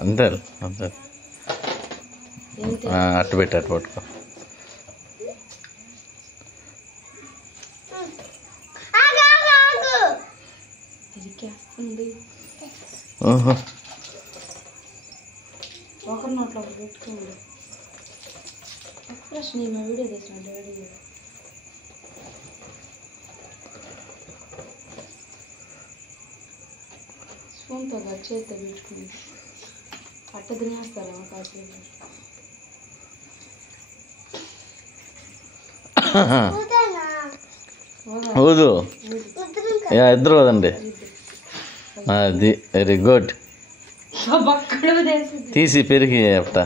అంతే అంతే అట్టు పెట్టి అట్టు పట్టుకో. ఒకరి నోట్లో ఒకటి పెట్టుకోండి. ఎక్స్ప్రెషన్ నేను వీడియో చేసిన డాడీ స్పూన్తో చేతితో పెట్టుకుని అట్ట తినేస్తారు కాసేపు. ఊదు ఇద్దరు వదండి. అది వెరీ గుడ్. తీసి పెరిగి అట్ట